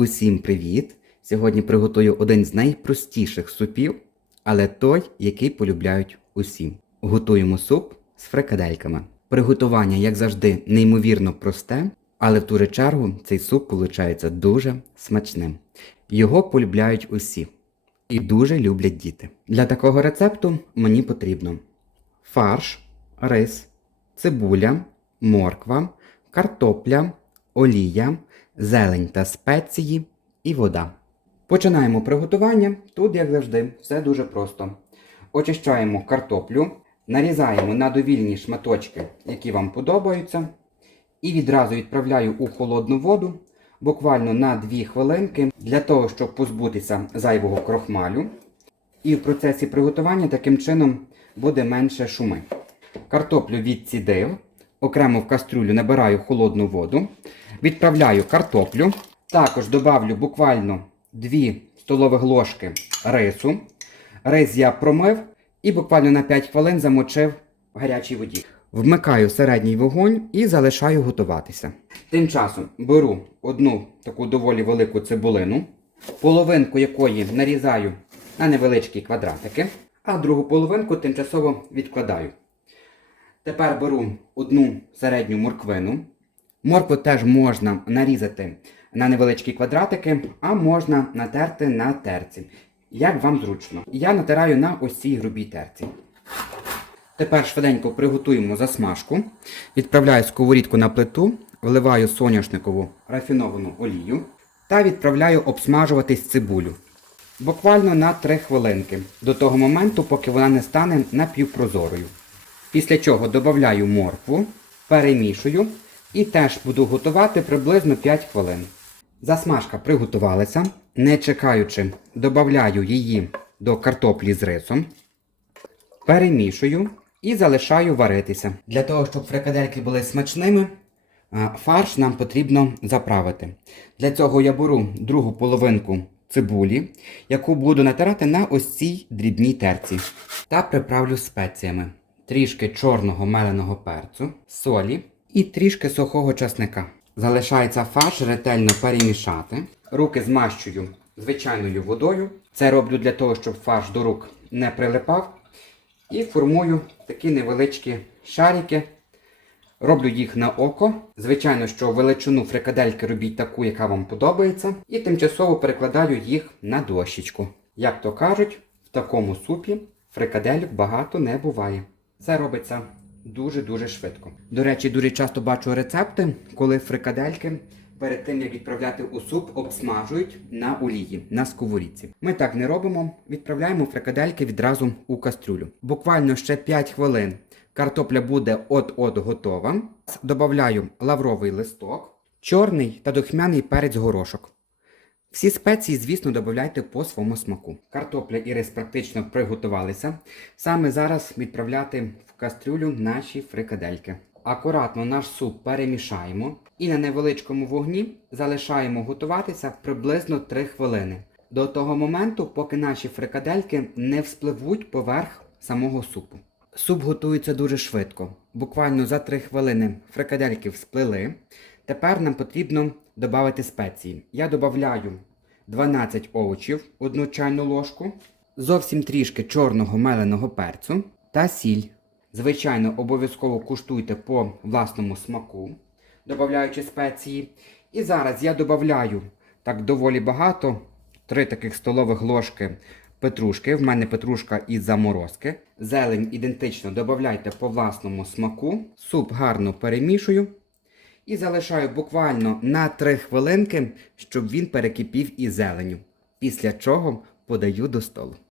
Усім привіт! Сьогодні приготую один з найпростіших супів, але той, який полюбляють усі. Готуємо суп з фрикадельками. Приготування, як завжди, неймовірно просте, але в ту же чергу цей суп виходить дуже смачним. Його полюбляють усі і дуже люблять діти. Для такого рецепту мені потрібно фарш, рис, цибуля, морква, картопля, олія, зелень та спеції і вода. Починаємо приготування. Тут, як завжди, все дуже просто. Очищаємо картоплю, нарізаємо на довільні шматочки, які вам подобаються, і відразу відправляю у холодну воду буквально на 2 хвилинки для того, щоб позбутися зайвого крохмалю. І в процесі приготування таким чином буде менше шуми. Картоплю відцідив, окремо в кастрюлю набираю холодну воду, відправляю картоплю, також добавлю буквально 2 столових ложки рису. Рис я промив і буквально на 5 хвилин замочив в гарячій воді. Вмикаю середній вогонь і залишаю готуватися. Тим часом беру одну таку доволі велику цибулину, половинку якої нарізаю на невеличкі квадратики, а другу половинку тимчасово відкладаю. Тепер беру одну середню морквину. Моркву теж можна нарізати на невеличкі квадратики, а можна натерти на терці. Як вам зручно. Я натираю на ось цій грубій терці. Тепер швиденько приготуємо засмажку. Відправляю сковорідку на плиту, вливаю соняшникову рафіновану олію та відправляю обсмажуватись цибулю. Буквально на 3 хвилинки, до того моменту, поки вона не стане напівпрозорою. Після чого додаю моркву, перемішую і теж буду готувати приблизно 5 хвилин. Засмажка приготувалася. Не чекаючи, додаю її до картоплі з рисом. Перемішую і залишаю варитися. Для того, щоб фрикадельки були смачними, фарш нам потрібно заправити. Для цього я беру другу половинку цибулі, яку буду натирати на ось цій дрібній терці. Та приправлю спеціями. Трішки чорного меленого перцю, солі і трішки сухого часника. Залишається фарш ретельно перемішати. Руки змащую звичайною водою. Це роблю для того, щоб фарш до рук не прилипав. І формую такі невеличкі шарики. Роблю їх на око. Звичайно, що величину фрикадельки робіть таку, яка вам подобається. І тимчасово перекладаю їх на дощечку. Як то кажуть, в такому супі фрикадельок багато не буває. Це робиться дуже-дуже швидко. До речі, дуже часто бачу рецепти, коли фрикадельки перед тим як відправляти у суп, обсмажують на олії, на сковорідці. Ми так не робимо. Відправляємо фрикадельки відразу у кастрюлю. Буквально ще 5 хвилин картопля буде от-от готова. Добавляю лавровий листок, чорний та духмяний перець горошок. Всі спеції, звісно, додавайте по своєму смаку. Картопля і рис практично приготувалися. Саме зараз відправляти в кастрюлю наші фрикадельки. Акуратно наш суп перемішаємо і на невеличкому вогні залишаємо готуватися приблизно 3 хвилини. До того моменту, поки наші фрикадельки не вспливуть поверх самого супу. Суп готується дуже швидко. Буквально за 3 хвилини фрикадельки всплили. Тепер нам потрібно додати спеції. Я додаю 12 овочів, 1 чайну ложку, зовсім трішки чорного меленого перцю та сіль. Звичайно, обов'язково куштуйте по власному смаку, додаючи спеції. І зараз я додаю так доволі багато, 3 таких столових ложки петрушки. В мене петрушка із заморозки. Зелень ідентично додавайте по власному смаку. Суп гарно перемішую. І залишаю буквально на 3 хвилинки, щоб він перекипів і зеленю. Після чого подаю до столу.